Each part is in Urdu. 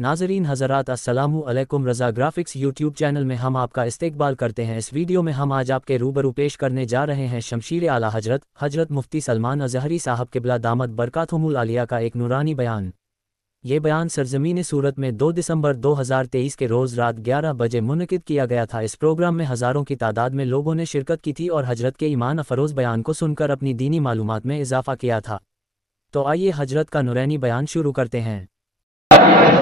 ناظرین حضرات السلام علیکم، رضا گرافکس یوٹیوب چینل میں ہم آپ کا استقبال کرتے ہیں۔ اس ویڈیو میں ہم آج آپ کے روبرو پیش کرنے جا رہے ہیں شمشیر اعلیٰ حضرت مفتی سلمان اظہری صاحب قبلہ دامت برکاتہم العالیہ کا ایک نورانی بیان۔ یہ بیان سرزمین صورت میں 2 دسمبر 2023 کے روز رات 11 بجے منعقد کیا گیا تھا۔ اس پروگرام میں ہزاروں کی تعداد میں لوگوں نے شرکت کی تھی اور حضرت کے ایمان افروز بیان کو سن کر اپنی دینی معلومات میں اضافہ کیا تھا۔ تو آئیے حضرت کا نورانی بیان شروع کرتے ہیں۔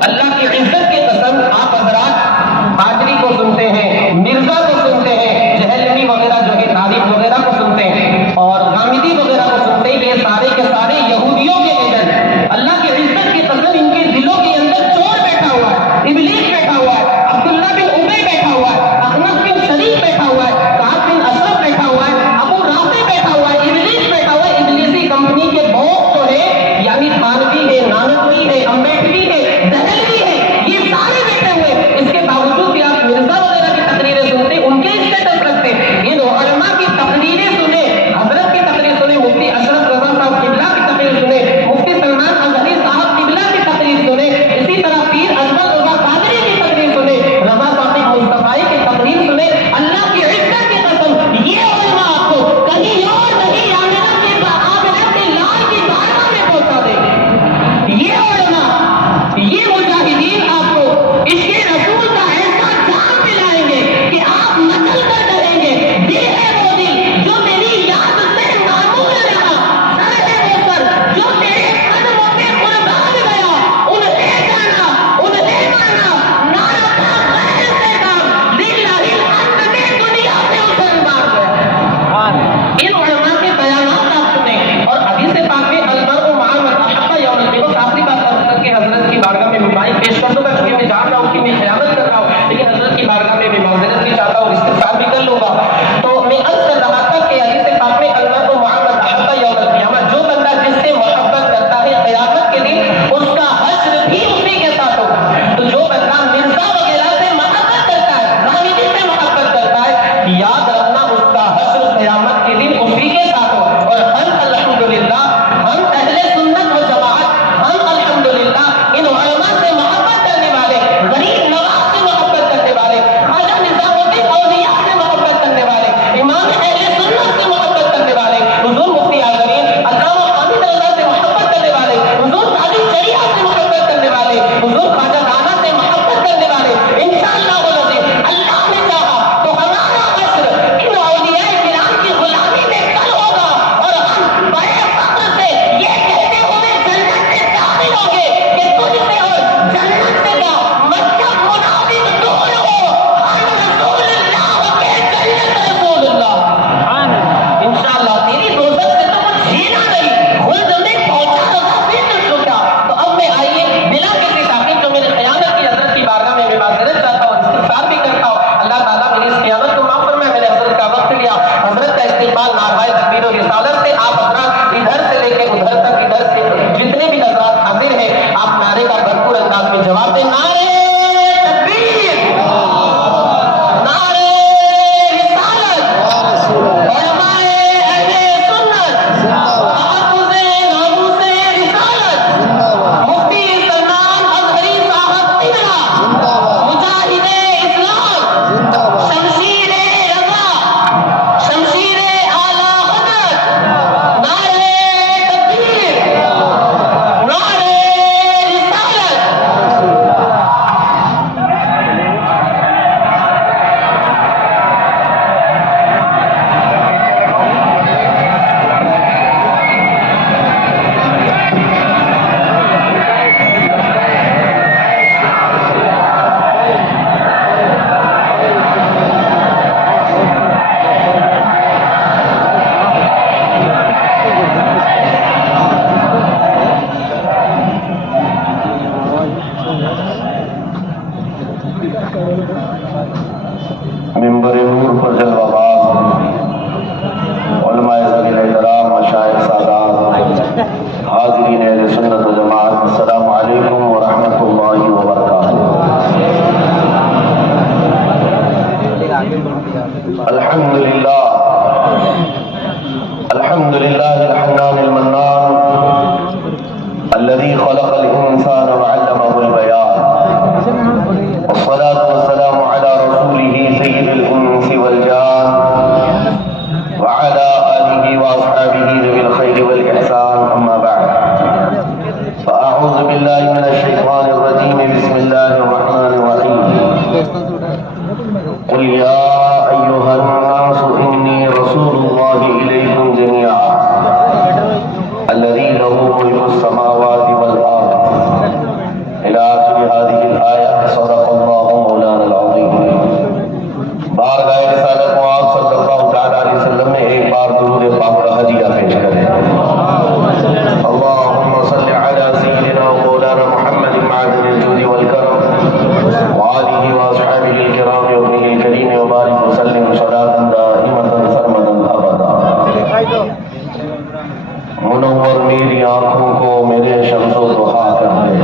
اللہ کی عزت کی قسم، آپ حضرات قادری کو سنتے ہیں، مرزا کو سنتے ہیں، جہلمی وغیرہ جو ہے تعریف وغیرہ کو سنتے ہیں اور غامدی وغیرہ کو سنتے ہیں، یہ سارے کے سارے یہودیوں کے ایجنٹ۔ اللہ کی عزت کی قسم، ان کے دلوں کے اندر چور بیٹھا ہوا ہے، ابلیس بیٹھا ہوا ہے، عبداللہ بن ابی بیٹھا ہوا ہے، اخنس بن شریف بیٹھا ہوا ہے، کعب بن اشرف بیٹھا ہوا ہے، ابو رافع بیٹھا ہوا ہے، ابلیس بیٹھا ہوا ہے۔ ابلیسی کمپنی کے باس جو ہے یعنی تھانوی ہے، نانوی ہے، امبیڈوی ہے، دہلوی ہے، یہ سارے بیٹھے ہوئے، اس کے باوجود بھی آپ مرزا وغیرہ کی تقریریں سنتے، ان کے اسٹیٹس رکھتے۔ ان علماء کی تقریریں سنیں، حضرت کی تقریر سنیں، مفتی اشرف رضا صاحب قبلہ کی تقریر سنیں، مفتی سلمان اظہری صاحب قبلہ کی تقریر سنیں، اسی طرح پیر اجمل رضا قادری کی تقریر سنیں، رضا صاحب مصطفی کی تقریر سنیں۔ اللہ کی عزت کی قسم، یہ علماء آپ کو کہیں اور نہیں آخرت کے لال کی بارگاہ میں پہنچا دیں گے۔ یہ علماء، یہ مجاہدین آپ کو عشق رسول کا ایسا جام پلائیں گے کہ آپ مچل کر رہیں گے۔ دل ہے وہ دل جو تیری یاد سے معمور رہا، سر ہے وہ سر جو تیرے قدموں پہ قربان گیا۔ انہیں جانا، انہیں مانا، نہ رکھا غیر سے کام، للہ الحمد میں دنیا سے اتر مار گیا۔ ان علماء کے بیانات آپ سنیں اور حدیث پاک میں المرء مع من احب یوم القیامہ، آخری بات حضرت کے حضرت کی بارگاہ میں مبارک پیش کر دوں گا، چونکہ میں جان رہا ہوں کہ میں خیانت کر رہا ہوں، لیکن حضرت کی بارگاہ میں معذرت بھی چاہتا ہوں، استغفار بھی کر لوں گا۔ تو میں عرض کر رہا تھا کہ حدیث پاک میں المرء مع من احب یوم القیامہ، جو بندہ جس سے محبت کرتا ہے قیامت کے دن اس کا حشر بھی اسی کے ساتھ ہوگا۔ تو جو بندہ مرزا وغیرہ سے محبت کرتا ہے، غامدی سے محبت کرتا ہے، یاد رکھنا اس کا حشر قیامت کے دن اسی کے ساتھ ہوگا۔ اور ہم الحمدللہ، ہم اہل سنت و جماعت، ہم الحمدللہ ان علماء سے محبت کرنے والے، غریب نواز سے محبت کرنے والے، خواجہ نظام الدین اولیاء سے محبت کرنے والے، امام اہل سنت سے محبت کرنے والے، حضور مفتی اعظمین علامہ حامد رضا سے محبت کرنے والے، حضور قاضی شریعہ سے محبت کرنے والے، حضور خواجہ رانا سے محبت کرنے والے، انشاءاللہ العزیز اللہ نے چاہا تو ہمارا حشر ان اولیاء کرام کی غلامی میں کل ہوگا اور ہم بڑے فخر سے یہ کہتے ہوئے جنت میں داخل ہوں گے کہ تجھ سے اور جنت سے کا مطلب منافق دور ہو، ہم رسول اللہ کے جنت رسول اللہ۔ انشاءاللہ تیری دوزخ سے تو کچھ چھینا نہیں، خلد میں پہنچا رہا پھر تو کیا۔ تو اب میں آئیے بلا کسی تاخیر جو میرے خیانت کی حضرت کی بارگاہ میں میں معذرت چاہتا ہوں، استغفار بھی کرتا ہوں، اللہ تعالیٰ میری اس خیانت کو معاف فرمائے۔ میں نے حضرت کا وقت لیا، حضرت کا استقبال نعرہ تکبیر و رسالت سے آپ حضرات ادھر سے لے کے ادھر تک، ادھر سے جتنے بھی حضرات حاضر ہیں، آپ نعرے کا بھرپور انداز میں جواب دیں۔ نعرہ تکبیر، نعرہ رسالت، علماء اہل سنت، تحفظ ناموس رسالت، مفتی سلمان اظہری صاحب قبلہ، مجاہد اسلام، شمشیر رضا، شمشیر اعلیٰ حضرت، نعرہ تکبیر، نعرہ رسالت۔ منبر نور پر جلوہ باز علماء ذویل احترام، مشائخ سادات، حاضرین اہل سنت و جماعت، السلام علیکم ورحمۃ اللہ وبرکاتہ۔ الحمدللہ، الحمدللہ الحنان المنان الذي خلق الإنسان وعلمه البيان بهذه الآية صدق الله مولانا العظيم. بارگاہ رسالت معاذ صلی اللہ تعالی علیہ وسلم نے ایک بار درود پاک کا ہدیہ پیش کرے. اللهم صل على سيدنا مولانا محمد معدن الجود والكرم وآله وأصحابه الكرام وابنه الكريم وبارك وسلم صلاة دائمة سرمدا أبدا. منور میری آنکھوں کو میرے شمس و ضحا کر دے.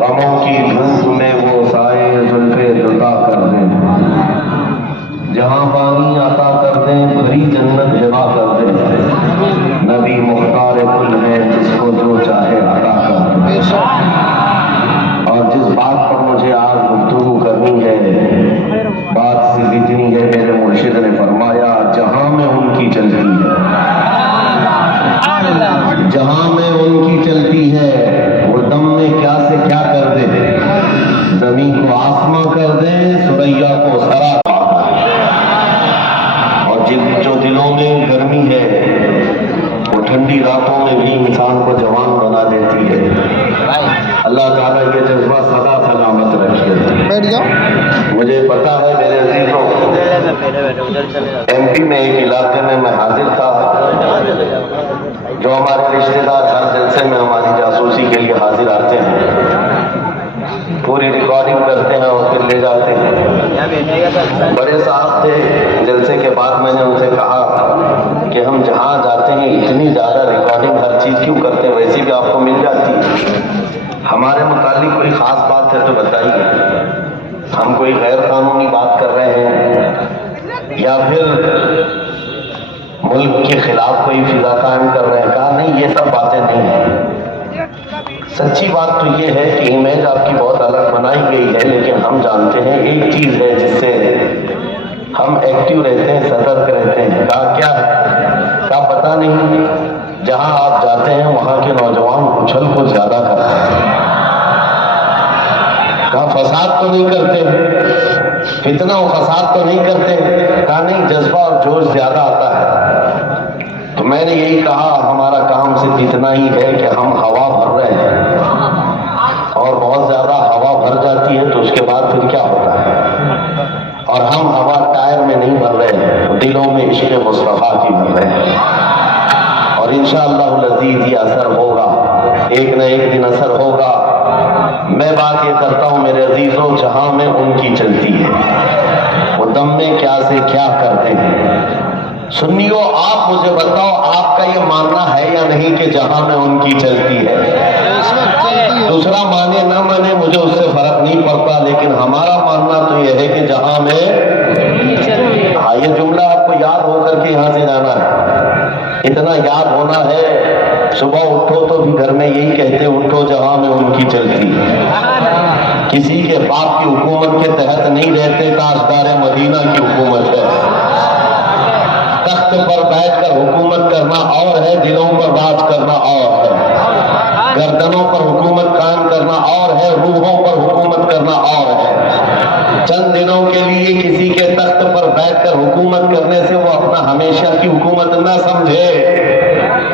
غموں کی دھوپ میں وہ سائے زلف لطا کر دے. جہاں پانی عطا کر دے بھری جنت جمع کر دے. نبی مختار کل ہے جس کو جو چاہے عطا کر دے. اور جس بات پر مجھے آج گفتگو کرنی ہے بات سی اتنی ہے میرے مرشد نے فرمایا جہاں میں ان کی چلتی ہے جہاں میں ان کی چلتی ہے وہ دم میں کیا سے کیا کر دے. زمین کو آسماں کر دے سریا کو سرا. اور جو دلوں میں گرمی ہے وہ ٹھنڈی راتوں میں بھی انسان کو جوان بنا دیتی ہے. اللہ تعالیٰ یہ جذبہ سدا سلامت رکھے. مجھے پتا ہے میرے عزیزوں MP میں ایک علاقے میں حاضر تھا جو ہمارے رشتہ دار ہر جلسے میں ہماری جاسوسی کے لیے حاضر آتے ہیں. پوری ریکارڈنگ کرتے ہیں اور پھر لے جاتے ہیں. بڑے صاحب تھے. جلسے کے بعد میں نے ان سے کہا کہ ہم جہاں جاتے ہیں اتنی زیادہ ریکارڈنگ ہر چیز کیوں کرتے ہیں, ویسی بھی آپ کو مل جاتی ہے. ہمارے متعلق کوئی خاص بات ہے تو بتائیے. ہم کوئی غیر قانونی بات کر رہے ہیں یا پھر ملک کے خلاف کوئی فضا قائم کر رہے ہیں. کہا نہیں یہ سب باتیں نہیں ہیں. سچی بات تو یہ ہے کہ امیج آپ کی بہت الگ بنائی گئی ہے لیکن ہم جانتے ہیں ایک چیز ہے جس سے ہم ایکٹیو رہتے ہیں سترک رہتے ہیں. کہا کیا ہے؟ کہا پتہ نہیں جہاں آپ جاتے ہیں وہاں کے نوجوان اچھل کو زیادہ کرتے ہیں. کہا فساد تو نہیں کرتے فتنہ و فساد تو نہیں کرتے. کہا نہیں جذبہ اور جوش زیادہ آتا ہے. تو میں نے یہی کہا ہمارا کام صرف اتنا ہی ہے کہ ہم ہوا بھر رہے ہیں اور بہت زیادہ ہوا بھر جاتی ہے تو اس کے بعد پھر کیا ہوتا ہے. اور ہم ہوا ٹائر میں نہیں بھر رہے ہیں دلوں میں عشق مصطفیٰ کی بھر رہے ہیں. اور انشاءاللہ العزیز یہ اثر ہوگا ایک نہ ایک دن اثر ہوگا. میں بات یہ کرتا ہوں میرے عزیزوں جہاں میں ان کی چلتی ہے وہ دم میں کیا سے کیا کرتے ہیں. سنیو آپ مجھے بتاؤ آپ کا یہ ماننا ہے یا نہیں کہ جہاں میں ان کی چلتی ہے. دوسرا مانے نہ مانے مجھے اس سے فرق نہیں پڑتا لیکن ہمارا ماننا تو یہ ہے کہ جہاں میں یہ جملہ آپ کو یاد ہو کر کے یہاں سے جانا ہے. اتنا یاد ہونا ہے صبح اٹھو تو بھی گھر میں یہی کہتے اٹھو جہاں میں ان کی چلتی ہے. کسی کے باپ کی حکومت کے تحت نہیں رہتے. تاجدار مدینہ کی حکومت ہے. تخت پر بیٹھ کر حکومت کرنا اور ہے دلوں پر راج کرنا اور ہے. گردنوں پر حکومت قائم کرنا اور ہے روحوں پر حکومت کرنا اور ہے. چند دنوں کے لیے کسی کے تخت پر بیٹھ کر حکومت کرنے سے وہ اپنا ہمیشہ کی حکومت نہ سمجھے.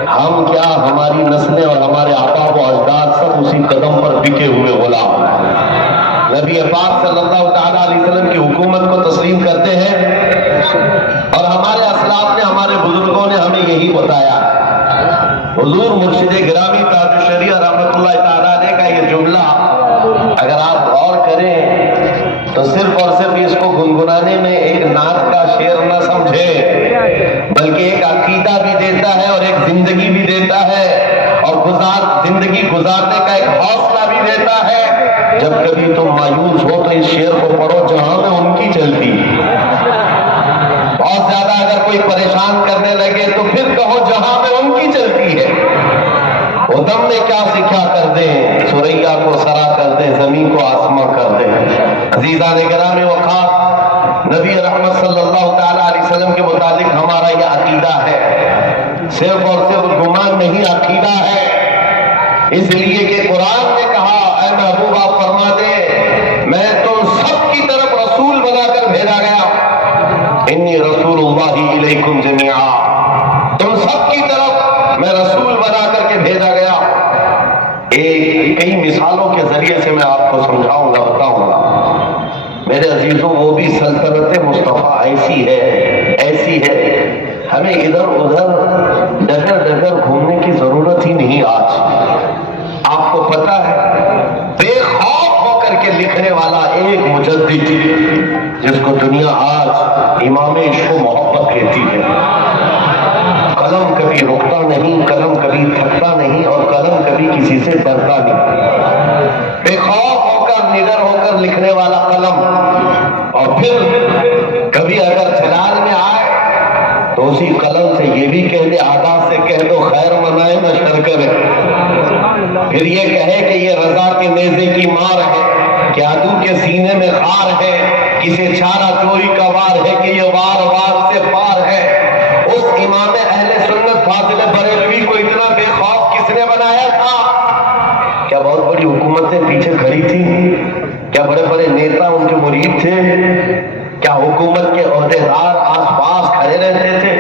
ہم کیا ہماری نسلیں اور ہمارے آبا و اجداد سب اسی قدم پر بکے ہوئے غلام ہیں. نبی پاک صلی اللہ تعالیٰ علیہ وسلم کی حکومت کو تسلیم کرتے ہیں اور ہمارے اسلاف نے ہمارے بزرگوں نے ہمیں یہی بتایا. حضور مرشد گرامی تاج الشریعہ رحمۃ اللہ تعالیٰ علیہ کا یہ جملہ اگر آپ غور کریں تو صرف اور صرف اس کو گنگنانے میں ایک نعت کا شعر نہ سمجھے بلکہ ایک عقیدہ بھی دیتا ہے اور ایک زندگی بھی دیتا ہے اور زندگی گزارنے کا ایک حوصلہ بھی دیتا ہے. جب کبھی تم مایوس ہو تو اس شعر کو پڑھو جہاں میں ان کی چلتی. بہت زیادہ اگر کوئی پریشان کرنے لگے تو پھر کہو جہاں میں ان کی چلتی ہے. وہ دم میں کیا سے کیا کر دیں سریا کو سرا کر دیں زمین کو آسماں کر دیں. عزیزان گرامی وقار نبی رحمت صلی اللہ تعالیٰ علیہ وسلم کے متعلق ہمارا یہ عقیدہ ہے. صرف اور صرف گمان نہیں عقیدہ ہے. اس لیے کہ قرآن نے کہا اے محبوب آپ فرما دے میں تم سب کی طرف رسول بنا کر بھیجا گیا. انی رسول اللہ الیکم جمیعا. تم سب کی طرف میں رسول بنا کر کے بھیجا گیا. کئی مثالوں مثالوں کے ذریعے سے میں آپ کو سمجھاؤں گا، بتاؤں گا۔ میرے عزیزوں، وہ بھی سلطنت مصطفیٰ ایسی ہے، ہمیں ادھر ادھر ڈگر ڈگر گھومنے کی ضرورت ہی نہیں۔ آج آپ کو پتا ہے، بے خوف ہو کر کے لکھنے والا ایک مجدد جس کو دنیا آج امام عشق و محبت کہتی ہے، قلم کبھی رکتا نہیں، قلم کبھی تھکتا نہیں، اور قلم کبھی کسی سے ڈرتا نہیں۔ بے خوف ہو کر، نڈر ہو کر لکھنے والا قلم، اور پھر کبھی اگر جلال میں آئے تو اسی قلم سے یہ بھی کہہ دے، آغاز سے کہہ دو خیر منائے نہ شر کرے، پھر یہ کہے کہ یہ رضا کے نیزے کی مار ہے، کہ عدو کے سینے میں خار ہے، کسے چارہ چوری کا وار ہے، کہ یہ وار وار سے پار ہے۔ اس امام اہل سنت فاضل بریلوی کو اتنا بے خوف کس نے بنایا تھا؟ کیا بہت بڑی حکومتیں پیچھے کھڑی تھی؟ کیا بڑے بڑے نیتا ان کے مرید تھے؟ کیا حکومت کے عہدیدار آس پاس کھڑے رہتے تھے؟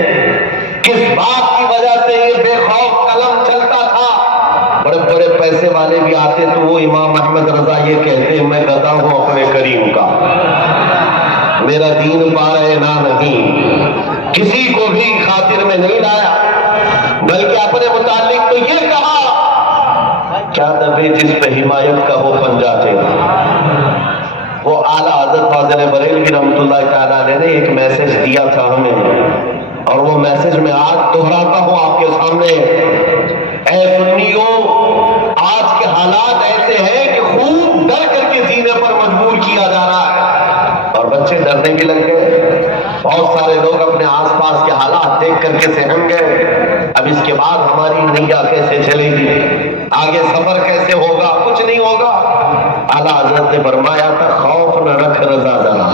کس بات کی وجہ سے یہ بے خوف قلم چلتا تھا؟ بڑے بڑے پیسے والے بھی آتے تو وہ امام احمد رضا یہ کہتے، میں گدا ہوں اپنے کریم کا، میرا دین پائے نہ نہیں، کسی کو بھی خاطر میں نہیں لایا، بلکہ اپنے متعلق تو یہ کہا، کیا دبے جس پہ حمایت کا وہ پنجہ تھے۔ وہ اعلیٰ حضرت فاضل بریلوی رحمۃ اللہ تعالیٰ علیہ نے ایک میسج دیا تھا ہمیں، اور وہ میسج میں آج دہراتا ہوں آپ کے سامنے۔ اے سنیوں، آج کے حالات ایسے ہیں کہ خوب ڈر کر کے جینے پر مجبور کیا جا رہا ہے، اور بچے ڈرنے بھی لگ گئے، بہت سارے لوگ اپنے آس پاس کے حالات دیکھ کر کے سہم گئے۔ اب اس کے بعد ہماری نیا کیسے چلے گی، آگے سفر کیسے ہوگا، کچھ نہیں ہوگا۔ اعلیٰ حضرت نے فرمایا تھا، خوف نہ رکھ رضا ذرا،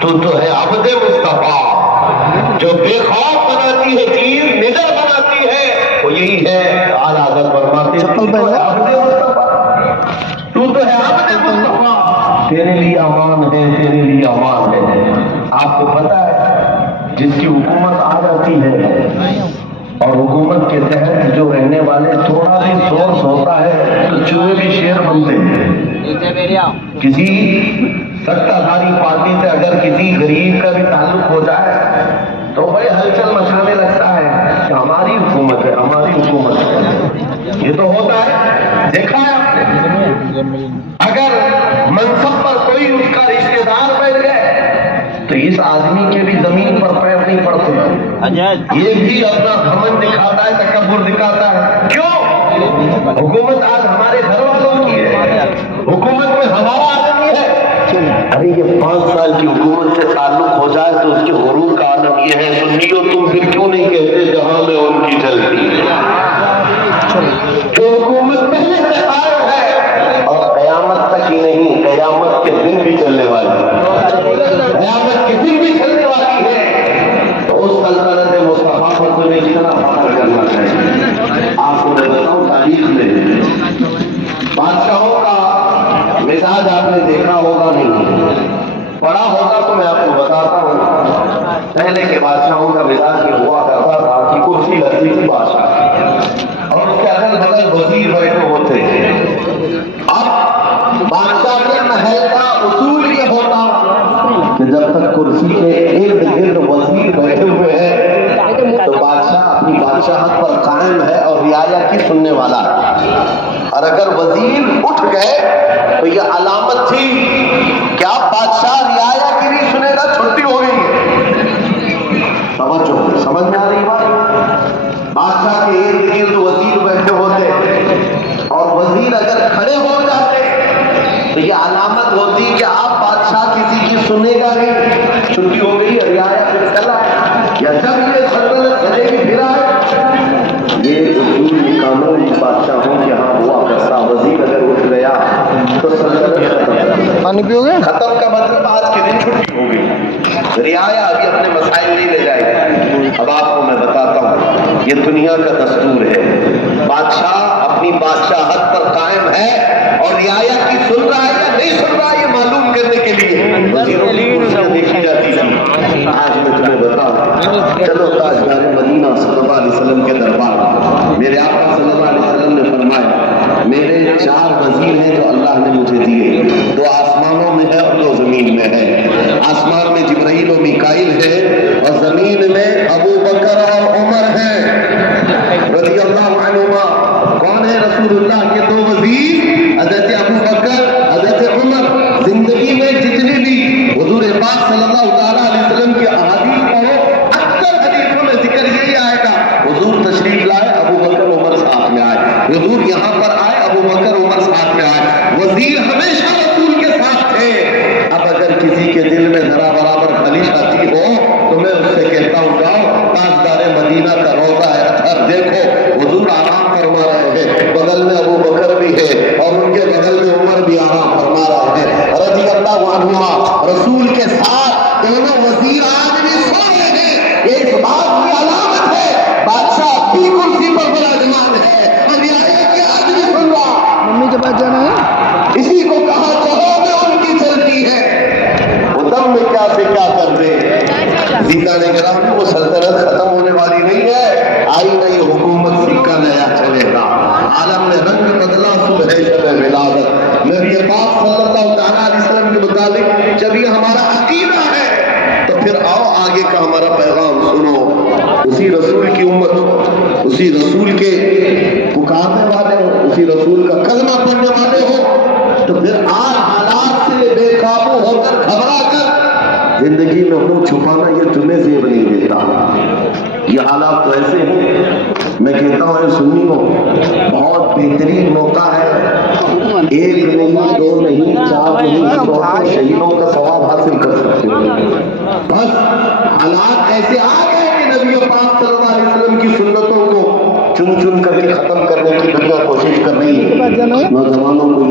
تو ہے عبد مصطفیٰ، جو بے خوف بناتی ہے چیز، نڈر بناتی ہے، وہ یہی ہے۔ اعلیٰ حضرت فرماتے ہیں، تو ہے عبد مصطفیٰ، تیرے لیے امان ہے، تیرے لیے امان ہے۔ آپ کو پتا ہے، جس کی حکومت آ جاتی ہے اور حکومت کے تحت جو رہنے والے تھوڑا بھی سورس ہوتا ہے تو چوہے بھی شیر بنتے ہیں۔ کسی سٹہ دھاری پارٹی سے اگر کسی غریب کا بھی تعلق ہو جائے تو بڑے ہلچل مچانے لگتا ہے کہ ہماری حکومت ہے، ہماری حکومت ہے۔ یہ تو ہوتا ہے، دیکھا ہے آپ نے۔ اگر منصب پر کوئی اس کا رشتہ دار بیٹھ گئے تو اس آدمی کے بھی زمین پر پیر نہیں پڑتے، یہ بھی اپنا گھمنڈ دکھاتا ہے، تکبر دکھاتا ہے۔ کیوں؟ حکومت آج ہمارے گھر والوں کی ہے، حکومت میں ہمارا آدمی ہے۔ ارے یہ 5 سال کی حکومت سے تعلق ہو جائے تو اس کے غرور کا عالم یہ ہے، سنیو تم پھر کیوں نہیں کہتے جہاں میں ان کی چلتی جو حکومت پہلے سے قائم ہے اور قیامت تک ہی نہیں، قیامت کے دن بھی چلنے والی ہے، قیامت کے دن بھی چلنے والی ہے، تو اس سلطنت مصطفیٰ پر تمہیں کتنا فخر کرنا چاہیے۔ آپ کو میں بتاؤں، تاریخ میں بادشاہوں کا مزاج آپ نے دیکھا ہوگا نہیں، پڑھا ہوگا تو میں آپ کو بتاتا ہوں۔ پہلے کے بادشاہوں کا مزاج یہ ہوا کرتا تھا کہ کرسی لگتی تھی بادشاہ اور اس کے اگل بغل وزیر بیٹھے ہوتے۔ اب بادشاہ کے محل کا اصول یہ ہوتا کہ جب تک کرسی کے ارد گرد وزیر بیٹھے ہوئے ہیں تو بادشاہ اپنی بادشاہت پر قائم ہے اور رعایا کی سننے والا ہے، اور اگر وزیر اٹھ گئے تو یہ علامت تھی کہ اب بادشاہ رعایا کی نہیں سنے گا، چھٹی ہو گئی ہے۔ سمجھ میں آ رہی بات؟ بادشاہ کے ارد گرد وزیر بیٹھے ہوتے اور وزیر اگر کھڑے ہو جاتے تو یہ علامت ہوتی کہ اب بادشاہ کسی کی سنے گا نہیں، چھٹی ہو گئی، رعایا پھر چلا ہے، یا جب یہ سلطنت چلے گی پھر آئے۔ یہ اصول قانون بادشاہوں کے یہاں ہوا کرتا، وزیر اگر اٹھ گیا تو سلطنت پانی پیو گے؟ ختم کا مطلب آج کے دن چھٹی ہو گئی، رعایا ابھی اپنے مسائل نہیں لے جائے گی۔ اب آپ کو میں بتاتا ہوں، یہ دنیا کا دستور ہے، بادشاہ اپنی بادشاہت پر قائم ہے اور رعایا کی سن رہا ہے یا نہیں سن رہا، یہ معلوم کرنے کے لیے وزیروں کی کرسیاں دیکھی جاتی تھی۔ آج میں تمہیں بتاؤں، چلو تاجدار مدینہ صلی اللہ علیہ وسلم کے دربار، میرے آقا صلی اللہ علیہ وسلم نے فرمایا، میرے 4 وزیر ہیں جو اللہ نے مجھے دیے، دو آسمانوں میں ہے اور دو زمین میں ہے۔ آسمان میں جبرائیل و میکائیل ہے اور زمین میں ابو بکر اور عمر ہیں رضی اللہ عنہما۔ کون ہے رسول اللہ کے دو وزیر؟ حضرت ابو بکر، حضرت عمر۔ زندگی میں جتنی بھی حضور پاک صلی اللہ تعالیٰ علیہ وسلم کی احادیث پڑھو، اکثر حدیثوں میں ذکر یہی آئے گا، حضور تشریف لائے، ابو بکر عمر ساتھ میں آئے، حضور یہاں پر آئے، ابو بکر عمر ساتھ میں آئے۔ وزیر ہمیشہ رسول کے ساتھ تھے۔ اب اگر کسی کے دل میں ذرا برابر خلیش آتی ہو تو میں اس سے کہتا ہوں جاؤ تاجدار مدینہ کا روضہ ہے اطہر دیکھو، حضور آرام فرما رہے ہیں، بغل میں ابو بکر بھی ہے اور ان کے بغل میں عمر بھی آرام فرما رہے ہیں رضی اللہ عنہما۔ رسول کے ساتھ دونوں وزیر آج بھی سو رہے ہیں، یہ اس بات کی علامت ہے بادشاہ اپنی کرسی پر براجمان ہے اور یہ آج بھی سن رہا۔ ممی کے پاس جانا ہے، اسی کو کہا چہو میں ان کی چلتی ہے، وہ دم میں کیا سے کیا کر دے۔ زیدان گرامی، وہ سلطنت ختم ہونے والی نہیں ہے، آئی نئی حکومت سکہ نیا چلے گا۔ عالم نے رنگ بدلا، صبح شب ولادت نبی پاک صلی اللہ تعالیٰ علیہ وسلم کے متعلق جب یہ ہمارا عقیدہ ہے تو پھر آؤ آگے کا ہمارا پیغام سنو۔ اسی رسول کی امت، اسی رسول کے پکارنے والے ہو، اسی رسول کا کلمہ پڑھنے والے ہو، تو پھر آج حالات سے بے قابو ہو کر گھبرا کر زندگی میں منہ چھپانا یہ تمہیں زیب نہیں دیتا۔ یہ حالات تو ایسے ہیں، میں کہتا ہوں اے سنیو، بہت بہترین موقع ہے، ایک نہیں، دو نہیں، چار نہیں، 100 شہیدوں کا ثواب حاصل کر سکتے ہو۔ بس حالات ایسے آ گئے کہ نبی پاک صلی اللہ علیہ وسلم کی سنتوں کو چن چن کر کے ختم کرنے کی دنیا کوشش کر رہی ہے۔ نوجوانوں کو